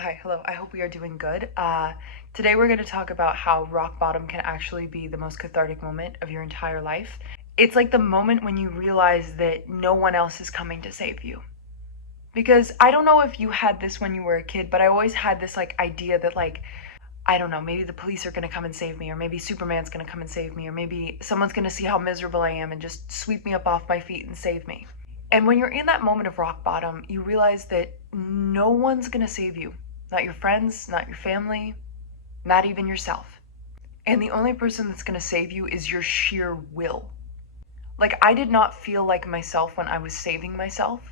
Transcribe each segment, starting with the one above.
Hi, hello. I hope we are doing good. Today we're going to talk about how rock bottom can actually be the most cathartic moment of your entire life. It's like the moment when you realize that no one else is coming to save you. Because I don't know if you had this when you were a kid, but I always had this idea that I don't know, maybe the police are going to come and save me, or maybe Superman's going to come and save me, or maybe someone's going to see how miserable I am and just sweep me up off my feet and save me. And when you're in that moment of rock bottom, you realize that no one's going to save you. Not your friends, not your family, not even yourself. And the only person that's going to save you is your sheer will. I did not feel like myself when I was saving myself.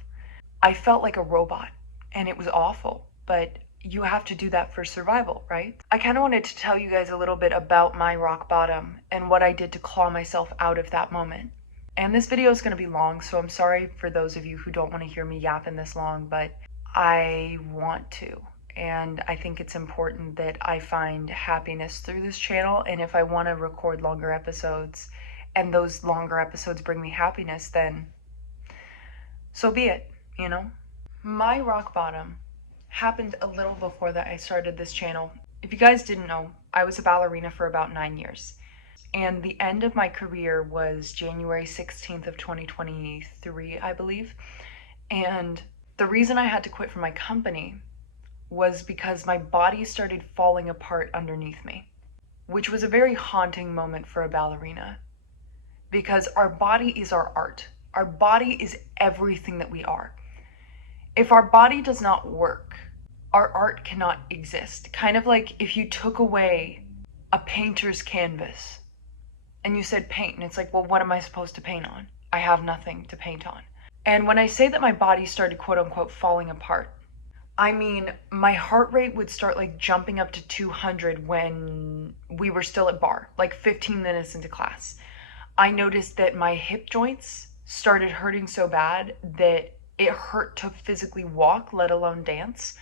I felt like a robot, and it was awful. But you have to do that for survival, right? I kind of wanted to tell you guys a little bit about my rock bottom and what I did to claw myself out of that moment. And this video is going to be long, so I'm sorry for those of you who don't want to hear me yapping this long, but I want to. And I think it's important that I find happiness through this channel. And if I want to record longer episodes and those longer episodes bring me happiness, then so be it, you know? My rock bottom happened a little before that I started this channel. If you guys didn't know, I was a ballerina for about 9 years. And the end of my career was January 16th of 2023, I believe. And the reason I had to quit from my company was because my body started falling apart underneath me, which was a very haunting moment for a ballerina. Because our body is our art. Our body is everything that we are. If our body does not work, our art cannot exist. Kind of like if you took away a painter's canvas and you said paint, and it's like, well, what am I supposed to paint on? I have nothing to paint on. And when I say that my body started quote unquote falling apart, I mean, my heart rate would start jumping up to 200 when we were still at bar, 15 minutes into class. I noticed that my hip joints started hurting so bad that it hurt to physically walk, let alone dance.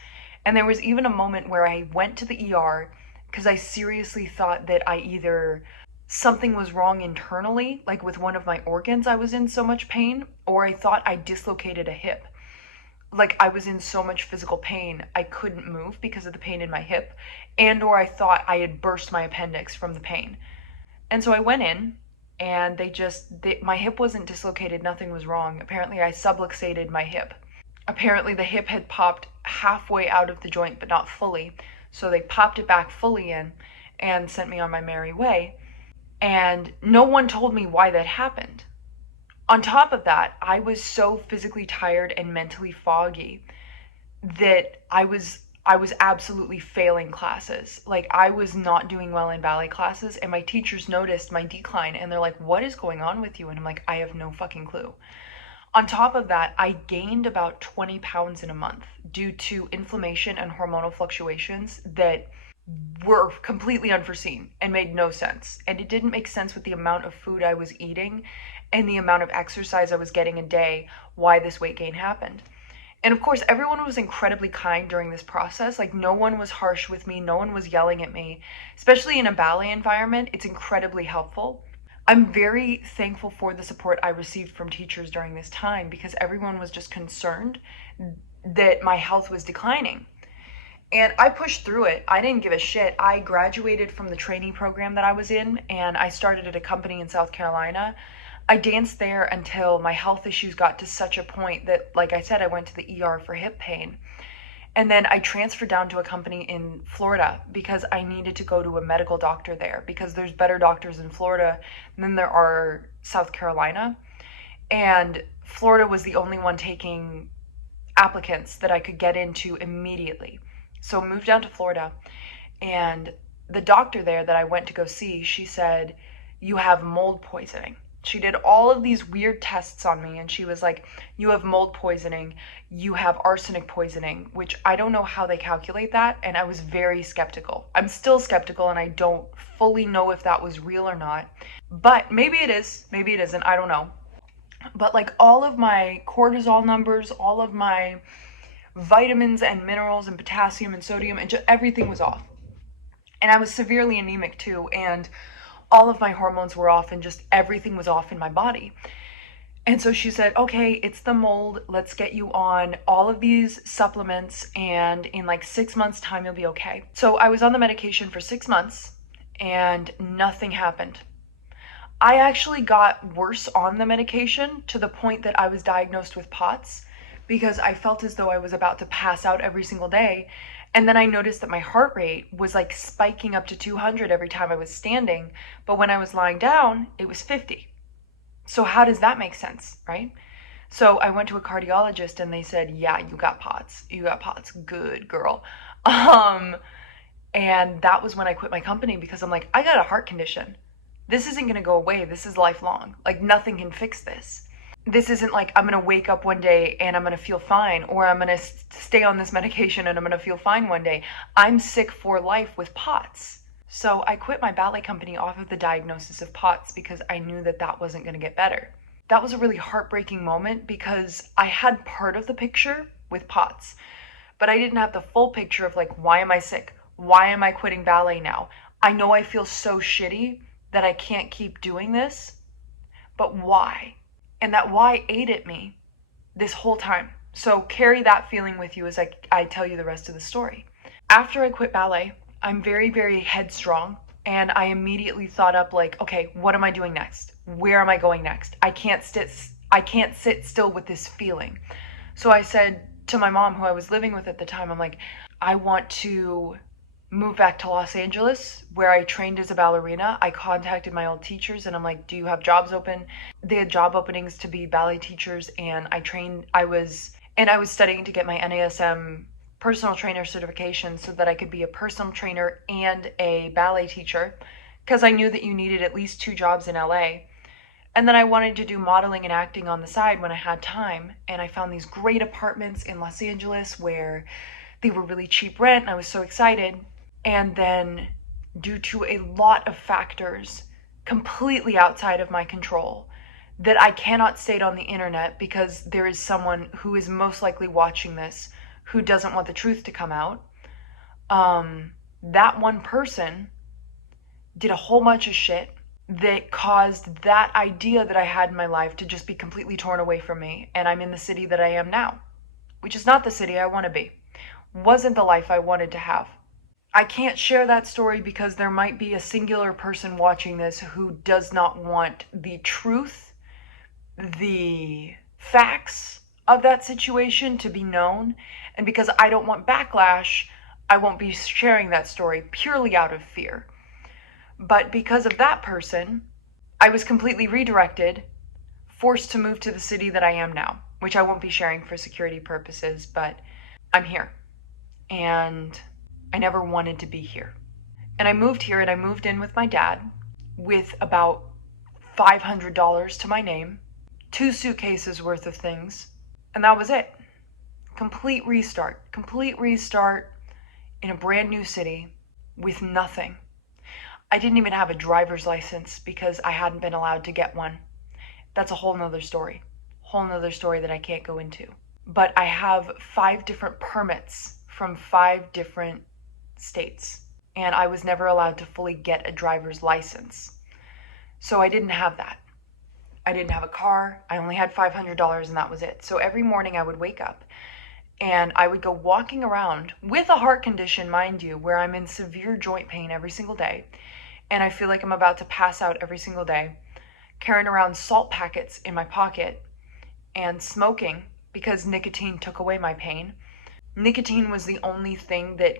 And there was even a moment where I went to the ER because I seriously thought that something was wrong internally, with one of my organs I was in so much pain, or I thought I dislocated a hip. I was in so much physical pain I couldn't move because of the pain in my hip, and or I thought I had burst my appendix from the pain. And so I went in, and my hip wasn't dislocated, nothing was wrong. Apparently I subluxated my hip. Apparently the hip had popped halfway out of the joint but not fully, so they popped it back fully in and sent me on my merry way. And no one told me why that happened. On top of that, I was so physically tired and mentally foggy that I was absolutely failing classes. I was not doing well in ballet classes, and my teachers noticed my decline, and they're like, "What is going on with you?" And I'm like, "I have no fucking clue." On top of that, I gained about 20 pounds in a month due to inflammation and hormonal fluctuations that were completely unforeseen and made no sense. And it didn't make sense with the amount of food I was eating and the amount of exercise I was getting a day, why this weight gain happened. And of course, everyone was incredibly kind during this process. No one was harsh with me, no one was yelling at me. Especially in a ballet environment, it's incredibly helpful. I'm very thankful for the support I received from teachers during this time because everyone was just concerned that my health was declining. And I pushed through it. I didn't give a shit. I graduated from the trainee program that I was in, and I started at a company in South Carolina. I danced there until my health issues got to such a point that, like I said, I went to the ER for hip pain. And then I transferred down to a company in Florida because I needed to go to a medical doctor there because there's better doctors in Florida than there are South Carolina. And Florida was the only one taking applicants that I could get into immediately. So I moved down to Florida, and the doctor there that I went to go see, she said, "You have mold poisoning." She did all of these weird tests on me, and she was like, "You have mold poisoning, you have arsenic poisoning," which I don't know how they calculate that, and I was very skeptical. I'm still skeptical, and I don't fully know if that was real or not. But maybe it is, maybe it isn't, I don't know. But all of my cortisol numbers, all of my vitamins and minerals and potassium and sodium, and just everything was off. And I was severely anemic too, and all of my hormones were off, and just everything was off in my body. And so she said, okay, it's the mold. Let's get you on all of these supplements, and in like 6 months' time, you'll be okay. So I was on the medication for 6 months, and nothing happened. I actually got worse on the medication to the point that I was diagnosed with POTS because I felt as though I was about to pass out every single day. And then I noticed that my heart rate was like spiking up to 200 every time I was standing. But when I was lying down, it was 50. So how does that make sense, right? So I went to a cardiologist and they said, yeah, you got POTS. You got POTS. Good girl. Um, and that was when I quit my company because I'm like, I got a heart condition. This isn't going to go away. This is lifelong. Like, nothing can fix this. This isn't like I'm going to wake up one day and I'm going to feel fine, or I'm going to stay on this medication and I'm going to feel fine one day. I'm sick for life with POTS. So I quit my ballet company off of the diagnosis of POTS because I knew that that wasn't going to get better. That was a really heartbreaking moment because I had part of the picture with POTS, but I didn't have the full picture of like, why am I sick? Why am I quitting ballet now? I know I feel so shitty that I can't keep doing this, but why? And that why ate at me this whole time. So carry that feeling with you as I tell you the rest of the story. After I quit ballet, I'm very, very headstrong, and I immediately thought up like, okay, what am I doing next? Where am I going next? I can't sit still with this feeling. So I said to my mom, who I was living with at the time, I'm like, I want to move back to Los Angeles, where I trained as a ballerina. I contacted my old teachers and I'm like, do you have jobs open? They had job openings to be ballet teachers, and I was studying to get my NASM personal trainer certification so that I could be a personal trainer and a ballet teacher, because I knew that you needed at least 2 jobs in LA. And then I wanted to do modeling and acting on the side when I had time, and I found these great apartments in Los Angeles where they were really cheap rent, and I was so excited. And then, due to a lot of factors completely outside of my control that I cannot state on the internet because there is someone who is most likely watching this who doesn't want the truth to come out, that one person did a whole bunch of shit that caused that idea that I had in my life to just be completely torn away from me. And I'm in the city that I am now, which is not the city I want to be. Wasn't the life I wanted to have. I can't share that story because there might be a singular person watching this who does not want the truth, the facts of that situation to be known. And because I don't want backlash, I won't be sharing that story purely out of fear. But because of that person, I was completely redirected, forced to move to the city that I am now, which I won't be sharing for security purposes, but I'm here. And I never wanted to be here. And I moved here, and I moved in with my dad with about $500 to my name, 2 suitcases worth of things, and that was it. Complete restart in a brand new city with nothing. I didn't even have a driver's license because I hadn't been allowed to get one. That's a whole nother story that I can't go into. But I have 5 different permits from 5 different states, and I was never allowed to fully get a driver's license. So I didn't have that. I didn't have a car. I only had $500, and that was it. So every morning I would wake up and I would go walking around with a heart condition, mind you, where I'm in severe joint pain every single day, and I feel like I'm about to pass out every single day, carrying around salt packets in my pocket and smoking because nicotine took away my pain. Nicotine was the only thing that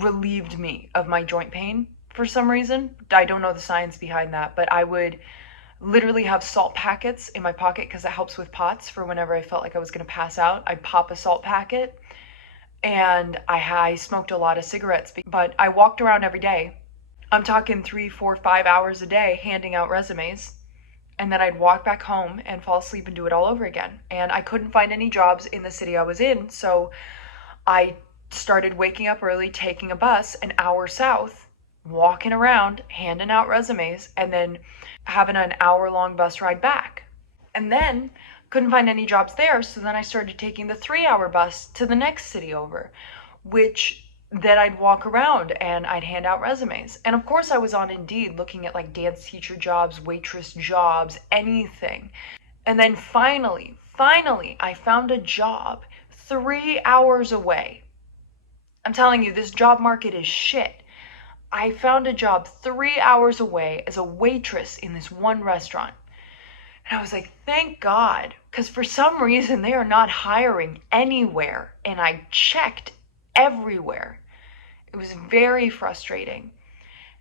relieved me of my joint pain for some reason. I don't know the science behind that, but I would literally have salt packets in my pocket because it helps with POTS. For whenever I felt like I was going to pass out, I'd pop a salt packet. And I smoked a lot of cigarettes, but I walked around every day. I'm talking 3, 4, 5 hours a day handing out resumes. And then I'd walk back home and fall asleep and do it all over again. And I couldn't find any jobs in the city I was in, so I started waking up early, taking a bus an hour south, walking around, handing out resumes, and then having an hour-long bus ride back. And then couldn't find any jobs there, so then I started taking the 3-hour bus to the next city over, which then I'd walk around and I'd hand out resumes. And of course I was on Indeed looking at like dance teacher jobs, waitress jobs, anything. And then finally, I found a job 3 hours away. I'm telling you, this job market is shit. I found a job 3 hours away as a waitress in this one restaurant. And I was like, thank God. Because for some reason, they are not hiring anywhere. And I checked everywhere. It was very frustrating.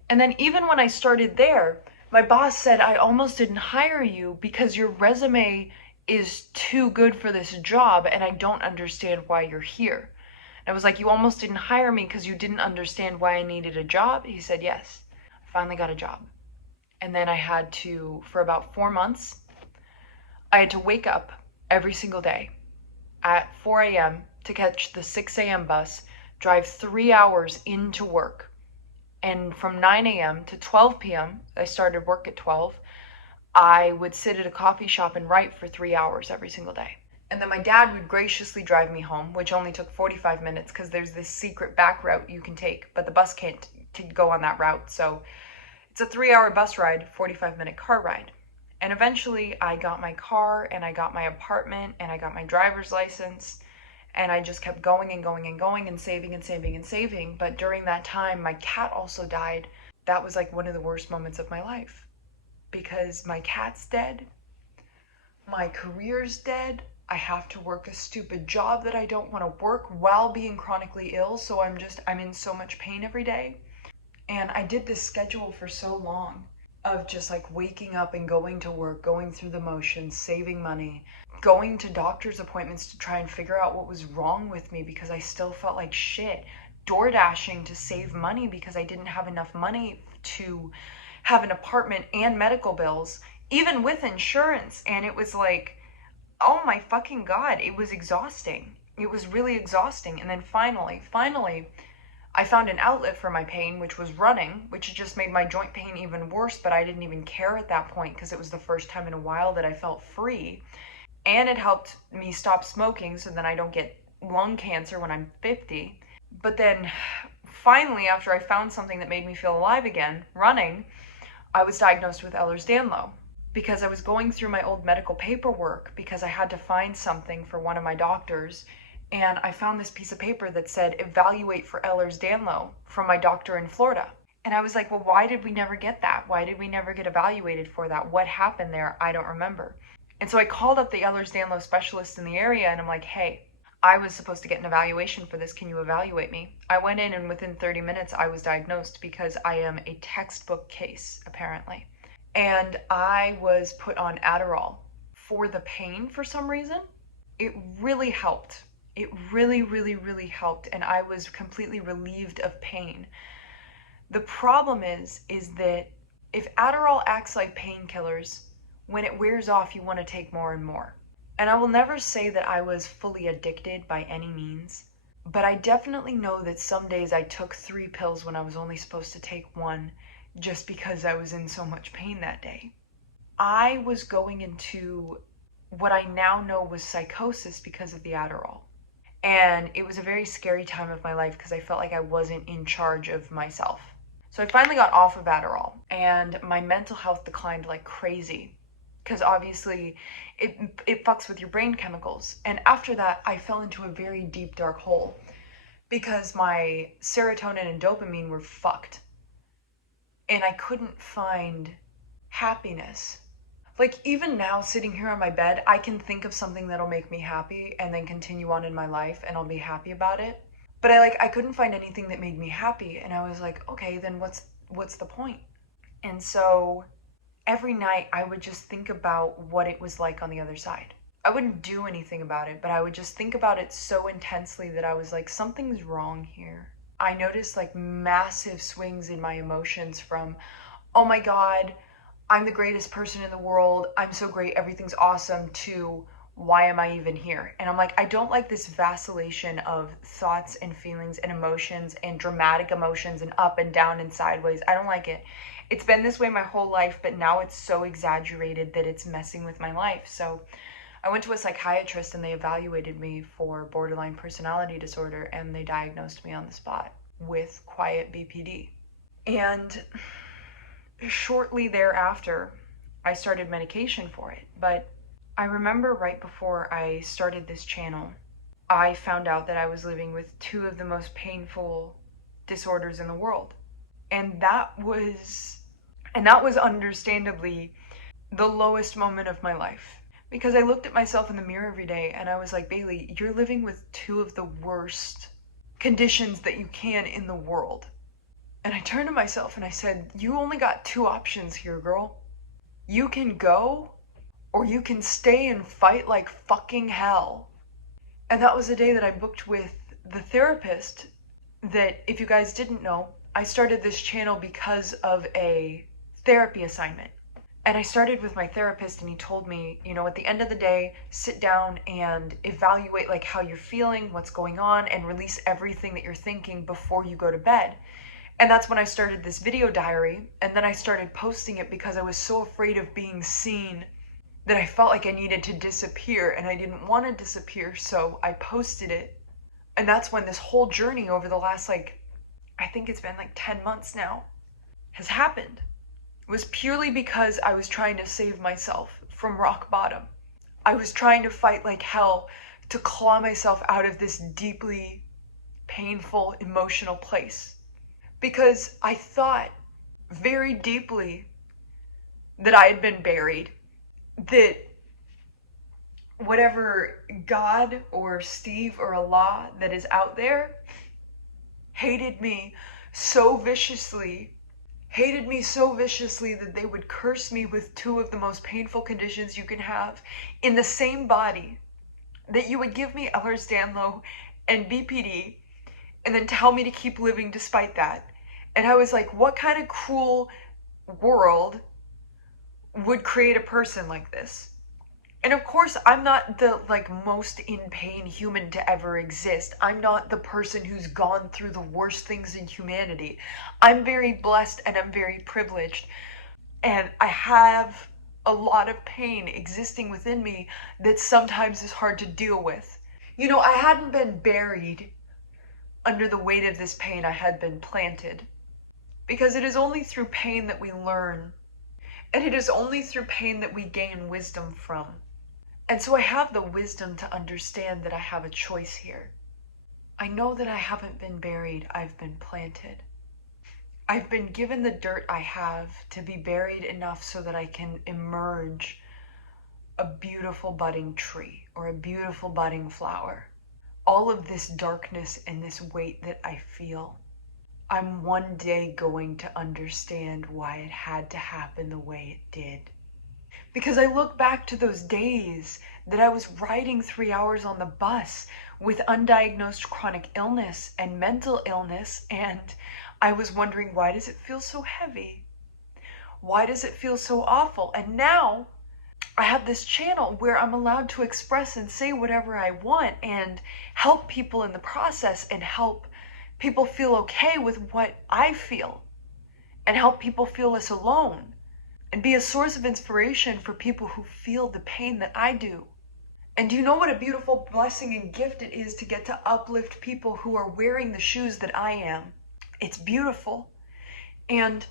And then even when I started there, my boss said, I almost didn't hire you because your resume is too good for this job and I don't understand why you're here. And I was like, you almost didn't hire me because you didn't understand why I needed a job? He said, yes. I finally got a job. And then I had to, for about 4 months, I had to wake up every single day at 4 a.m. to catch the 6 a.m. bus, drive 3 hours into work. And from 9 a.m. to 12 p.m., I started work at 12, I would sit at a coffee shop and write for 3 hours every single day. And then my dad would graciously drive me home, which only took 45 minutes because there's this secret back route you can take, but the bus can't go on that route. So it's a 3 hour bus ride, 45-minute car ride. And eventually I got my car and I got my apartment and I got my driver's license. And I just kept going and going and going and saving and saving and saving. But during that time, my cat also died. That was like one of the worst moments of my life because my cat's dead. My career's dead. I have to work a stupid job that I don't want to work while being chronically ill. So I'm in so much pain every day. And I did this schedule for so long of just like waking up and going to work, going through the motions, saving money, going to doctor's appointments to try and figure out what was wrong with me because I still felt like shit, door dashing to save money because I didn't have enough money to have an apartment and medical bills, even with insurance. And it was like, oh my fucking God, it was exhausting. It was really exhausting. And then finally, I found an outlet for my pain, which was running, which just made my joint pain even worse, but I didn't even care at that point because it was the first time in a while that I felt free. And it helped me stop smoking so then I don't get lung cancer when I'm 50. But then finally, after I found something that made me feel alive again, running, I was diagnosed with Ehlers-Danlos because I was going through my old medical paperwork because I had to find something for one of my doctors. And I found this piece of paper that said, evaluate for Ehlers-Danlos from my doctor in Florida. And I was like, well, why did we never get that? Why did we never get evaluated for that? What happened there? I don't remember. And so I called up the Ehlers-Danlos specialist in the area and I'm like, hey, I was supposed to get an evaluation for this. Can you evaluate me? I went in and within 30 minutes I was diagnosed because I am a textbook case, apparently. And I was put on Adderall for the pain for some reason. It really helped. It really helped, and I was completely relieved of pain. The problem is that if Adderall acts like painkillers, when it wears off, you want to take more and more. And I will never say that I was fully addicted by any means, but I definitely know that some days I took 3 pills when I was only supposed to take 1 just because I was in so much pain that day. I was going into what I now know was psychosis because of the Adderall. And it was a very scary time of my life because I felt like I wasn't in charge of myself. So I finally got off of Adderall and my mental health declined like crazy because obviously it fucks with your brain chemicals. And after that, I fell into a very deep, dark hole because my serotonin and dopamine were fucked. And I couldn't find happiness. Like, even now, sitting here on my bed, I can think of something that'll make me happy and then continue on in my life and I'll be happy about it. But I couldn't find anything that made me happy. And I was like, okay, then what's the point? And so every night I would just think about what it was like on the other side. I wouldn't do anything about it, but I would just think about it so intensely that I was like, something's wrong here. I noticed like massive swings in my emotions from, oh my God, I'm the greatest person in the world, I'm so great, everything's awesome, to why am I even here? And I'm like, I don't like this vacillation of thoughts and feelings and emotions and dramatic emotions and up and down and sideways. I don't like it. It's been this way my whole life, but now it's so exaggerated that it's messing with my life. So I went to a psychiatrist and they evaluated me for borderline personality disorder and they diagnosed me on the spot with quiet BPD. And shortly thereafter, I started medication for it. But I remember right before I started this channel, I found out that I was living with two of the most painful disorders in the world. And that was understandably the lowest moment of my life. Because I looked at myself in the mirror every day and I was like, Bailey, you're living with two of the worst conditions that you can in the world. And I turned to myself and I said, you only got two options here, girl. You can go, or you can stay and fight like fucking hell. And that was the day that I booked with the therapist that, if you guys didn't know, I started this channel because of a therapy assignment. And I started with my therapist and he told me, at the end of the day, sit down and evaluate like how you're feeling, what's going on, and release everything that you're thinking before you go to bed. And that's when I started this video diary. And then I started posting it because I was so afraid of being seen that I felt like I needed to disappear and I didn't want to disappear. So I posted it. And that's when this whole journey over the last, I think it's been 10 months now, has happened. It was purely because I was trying to save myself from rock bottom. I was trying to fight like hell to claw myself out of this deeply painful, emotional place. Because I thought very deeply that I had been buried, that whatever God or Steve or Allah that is out there hated me so viciously that they would curse me with two of the most painful conditions you can have in the same body, that you would give me Ehlers-Danlos and BPD and then tell me to keep living despite that. And I was like, what kind of cruel world would create a person like this? And of course, I'm not the most in pain human to ever exist. I'm not the person who's gone through the worst things in humanity. I'm very blessed and I'm very privileged. And I have a lot of pain existing within me that sometimes is hard to deal with. I hadn't been buried under the weight of this pain. I had been planted. Because it is only through pain that we learn. And it is only through pain that we gain wisdom from. And so I have the wisdom to understand that I have a choice here. I know that I haven't been buried, I've been planted. I've been given the dirt I have to be buried enough so that I can emerge a beautiful budding tree or a beautiful budding flower. All of this darkness and this weight that I feel, I'm one day going to understand why it had to happen the way it did. Because I look back to those days that I was riding 3 hours on the bus with undiagnosed chronic illness and mental illness, and I was wondering, why does it feel so heavy? Why does it feel so awful? And now I have this channel where I'm allowed to express and say whatever I want and help people in the process and help people feel okay with what I feel and help people feel less alone. And be a source of inspiration for people who feel the pain that I do. And do you know what a beautiful blessing and gift it is to get to uplift people who are wearing the shoes that I am? It's beautiful. And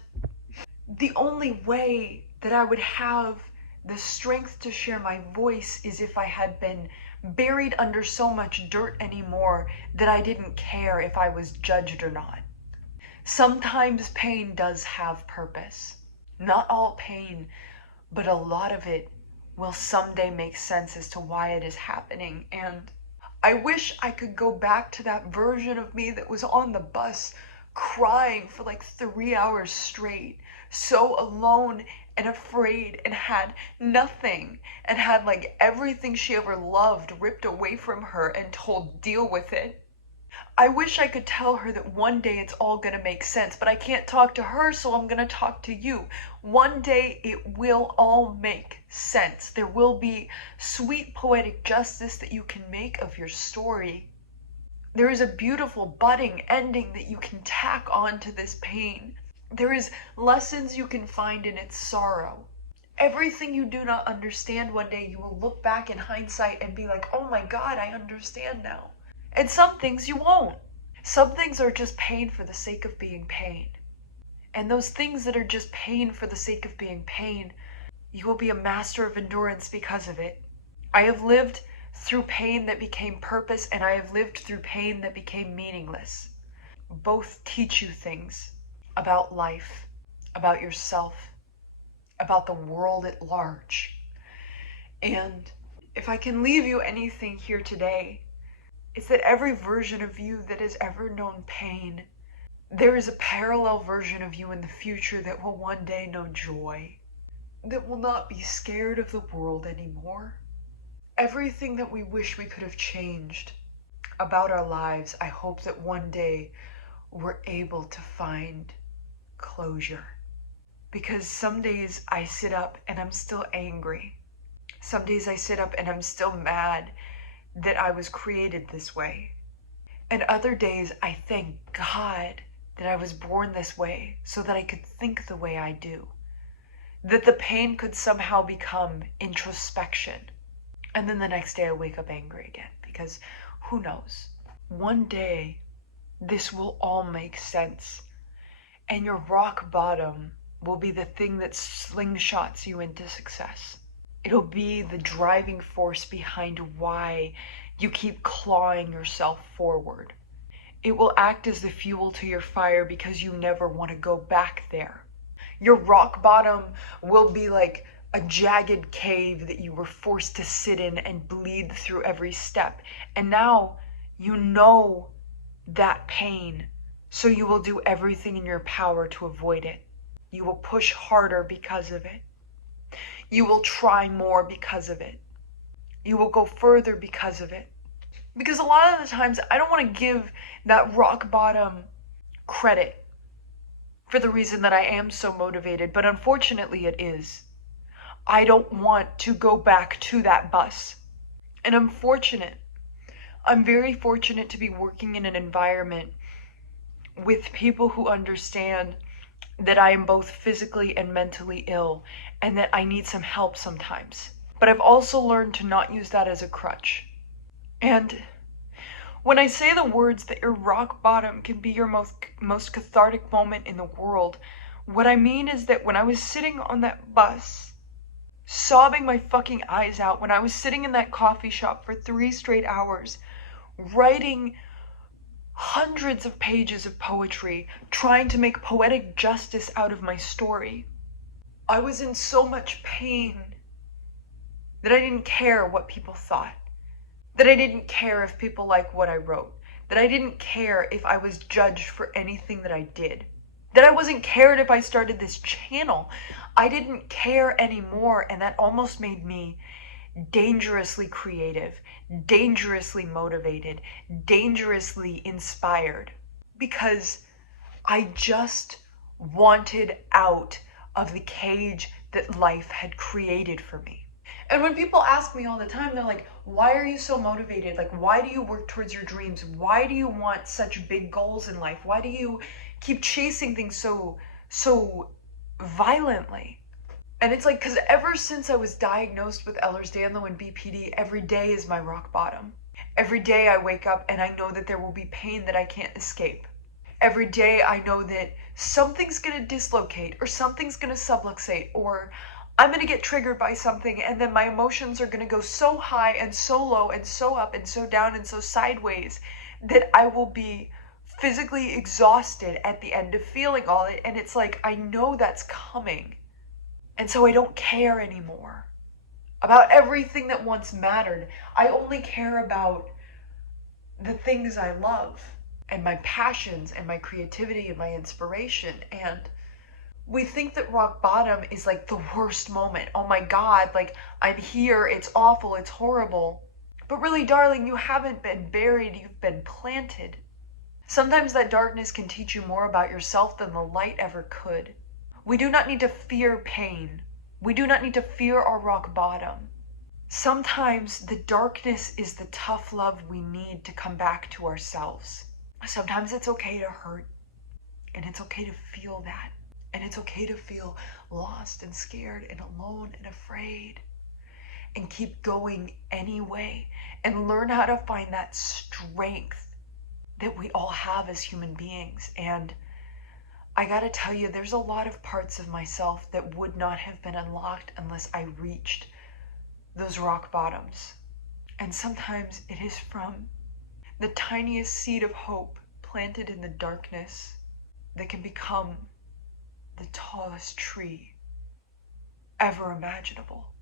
the only way that I would have the strength to share my voice is if I had been buried under so much dirt anymore that I didn't care if I was judged or not. Sometimes pain does have purpose. Not all pain, but a lot of it will someday make sense as to why it is happening. And I wish I could go back to that version of me that was on the bus crying for 3 hours straight, so alone and afraid, and had nothing, and had everything she ever loved ripped away from her and told, deal with it. I wish I could tell her that one day it's all gonna make sense, but I can't talk to her, so I'm gonna talk to you. One day it will all make sense. There will be sweet poetic justice that you can make of your story. There is a beautiful budding ending that you can tack on to this pain. There is lessons you can find in its sorrow. Everything you do not understand, one day you will look back in hindsight and be like, oh my God, I understand now. And some things you won't. Some things are just pain for the sake of being pain. And those things that are just pain for the sake of being pain, you will be a master of endurance because of it. I have lived through pain that became purpose, and I have lived through pain that became meaningless. Both teach you things about life, about yourself, about the world at large. And if I can leave you anything here today, it's that every version of you that has ever known pain, there is a parallel version of you in the future that will one day know joy, that will not be scared of the world anymore. Everything that we wish we could have changed about our lives, I hope that one day we're able to find closure. Because some days I sit up and I'm still angry. Some days I sit up and I'm still mad that I was created this way. And other days I thank God that I was born this way so that I could think the way I do. That the pain could somehow become introspection. And then the next day I wake up angry again, because who knows? One day this will all make sense, and your rock bottom will be the thing that slingshots you into success. It'll be the driving force behind why you keep clawing yourself forward. It will act as the fuel to your fire because you never want to go back there. Your rock bottom will be like a jagged cave that you were forced to sit in and bleed through every step. And now you know that pain, so you will do everything in your power to avoid it. You will push harder because of it. You will try more because of it. You will go further because of it. Because a lot of the times I don't want to give that rock bottom credit for the reason that I am so motivated, but unfortunately it is. I don't want to go back to that bus. And I'm fortunate. I'm very fortunate to be working in an environment with people who understand that I am both physically and mentally ill and that I need some help sometimes. But I've also learned to not use that as a crutch. And when I say the words that your rock bottom can be your most cathartic moment in the world, what I mean is that when I was sitting on that bus, sobbing my fucking eyes out, when I was sitting in that coffee shop for 3 straight hours, writing hundreds of pages of poetry, trying to make poetic justice out of my story, I was in so much pain that I didn't care what people thought, that I didn't care if people liked what I wrote, that I didn't care if I was judged for anything that I did, that I wasn't cared if I started this channel. I didn't care anymore, and that almost made me dangerously creative, dangerously motivated, dangerously inspired, because I just wanted out of the cage that life had created for me. And when people ask me all the time, they're like, why are you so motivated? Like, why do you work towards your dreams? Why do you want such big goals in life? Why do you keep chasing things so violently? And it's like, because ever since I was diagnosed with Ehlers-Danlos and BPD, every day is my rock bottom. Every day I wake up and I know that there will be pain that I can't escape. Every day I know that something's going to dislocate, or something's going to subluxate, or I'm going to get triggered by something, and then my emotions are going to go so high and so low and so up and so down and so sideways that I will be physically exhausted at the end of feeling all it. And it's like, I know that's coming. And so I don't care anymore about everything that once mattered. I only care about the things I love and my passions and my creativity and my inspiration. And we think that rock bottom is like the worst moment. Oh my God, like I'm here, it's awful, it's horrible. But really, darling, you haven't been buried, you've been planted. Sometimes that darkness can teach you more about yourself than the light ever could. We do not need to fear pain. We do not need to fear our rock bottom. Sometimes the darkness is the tough love we need to come back to ourselves. Sometimes it's okay to hurt, and it's okay to feel that. And it's okay to feel lost and scared and alone and afraid, and keep going anyway, and learn how to find that strength that we all have as human beings. And I gotta tell you, there's a lot of parts of myself that would not have been unlocked unless I reached those rock bottoms. And sometimes it is from the tiniest seed of hope planted in the darkness that can become the tallest tree ever imaginable.